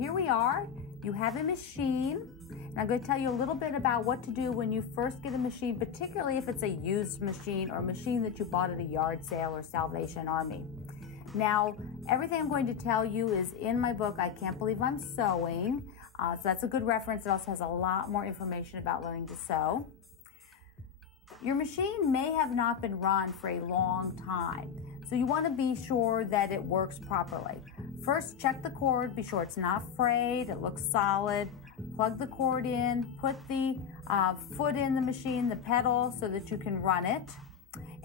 here we are. You have a machine, and I'm going to tell you a little bit about what to do when you first get a machine, particularly if it's a used machine or a machine that you bought at a yard sale or Salvation Army. Now, everything I'm going to tell you is in my book, I Can't Believe I'm Sewing. So that's a good reference. It also has a lot more information about learning to sew. Your machine may have not been run for a long time, so you want to be sure that it works properly. First, check the cord, be sure it's not frayed, it looks solid. Plug the cord in, put the foot in the machine, the pedal, so that you can run it.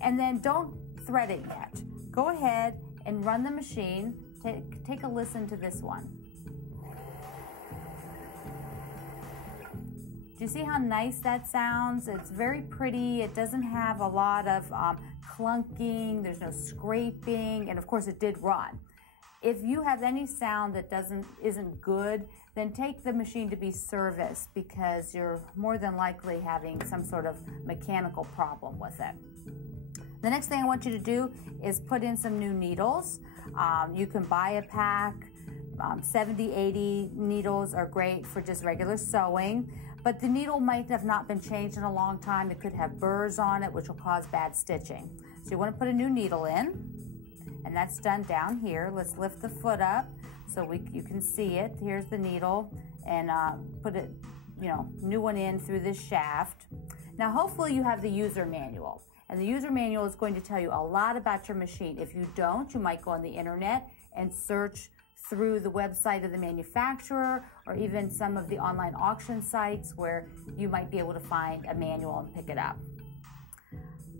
And then don't thread it yet. Go ahead and run the machine. Take a listen to this one. Do you see how nice that sounds? It's very pretty. It doesn't have a lot of clunking. There's no scraping. And of course, it did run. If you have any sound that isn't good, then take the machine to be serviced because you're more than likely having some sort of mechanical problem with it. The next thing I want you to do is put in some new needles. You can buy a pack. 70, 80 needles are great for just regular sewing, but the needle might have not been changed in a long time. It could have burrs on it, which will cause bad stitching. So you want to put a new needle in, and that's done down here. Let's lift the foot up so you can see it. Here's the needle, and put it, new one in through this shaft. Now, hopefully you have the user manual, and the user manual is going to tell you a lot about your machine. If you don't, you might go on the internet and search through the website of the manufacturer or even some of the online auction sites where you might be able to find a manual and pick it up.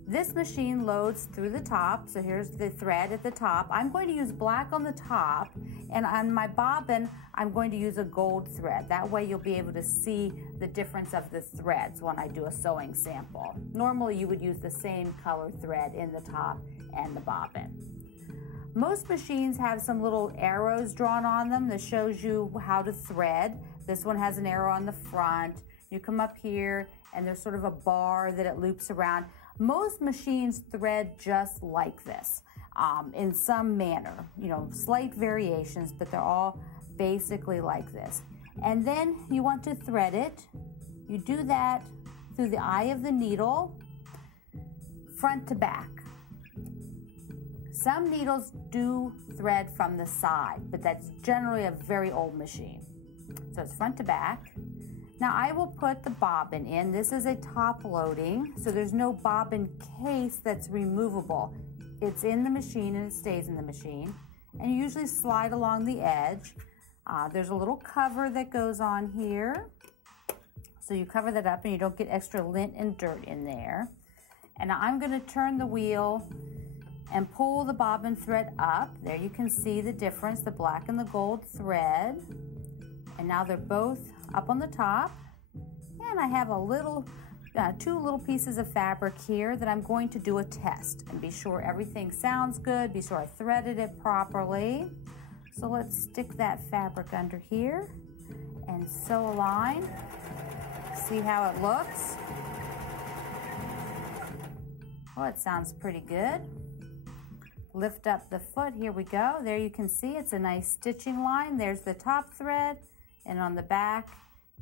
This machine loads through the top, so here's the thread at the top. I'm going to use black on the top, and on my bobbin, I'm going to use a gold thread. That way you'll be able to see the difference of the threads when I do a sewing sample. Normally you would use the same color thread in the top and the bobbin. Most machines have some little arrows drawn on them that shows you how to thread. This one has an arrow on the front. You come up here and there's sort of a bar that it loops around. Most machines thread just like this in some manner, slight variations, but they're all basically like this. And then you want to thread it. You do that through the eye of the needle, front to back. Some needles do thread from the side, but that's generally a very old machine. So it's front to back. Now I will put the bobbin in. This is a top loading, so there's no bobbin case that's removable. It's in the machine and it stays in the machine. And you usually slide along the edge. There's a little cover that goes on here. So you cover that up and you don't get extra lint and dirt in there. And now I'm gonna turn the wheel and pull the bobbin thread up. There you can see the difference, the black and the gold thread. And now they're both up on the top. And I have two little pieces of fabric here that I'm going to do a test and be sure everything sounds good, be sure I threaded it properly. So let's stick that fabric under here and sew a line. See how it looks? Well, it sounds pretty good. Lift up the foot, here we go. There you can see it's a nice stitching line. There's the top thread, and on the back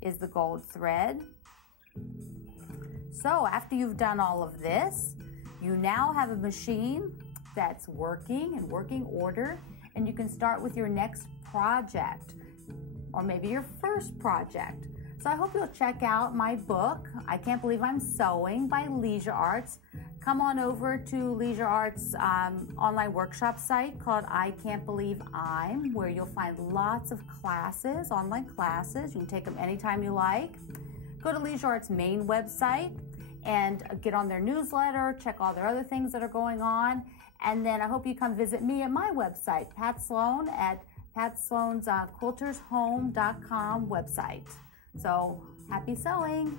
is the gold thread. So after you've done all of this, you now have a machine that's working in working order, and you can start with your next project, or maybe your first project. So I hope you'll check out my book, I Can't Believe I'm Sewing by Leisure Arts. Come on over to Leisure Arts' online workshop site called I Can't Believe I'm, where you'll find lots of classes, online classes. You can take them anytime you like. Go to Leisure Arts' main website and get on their newsletter, check all their other things that are going on. And then I hope you come visit me at my website, Pat Sloan, at Pat Sloan's quiltershome.com website. So happy sewing!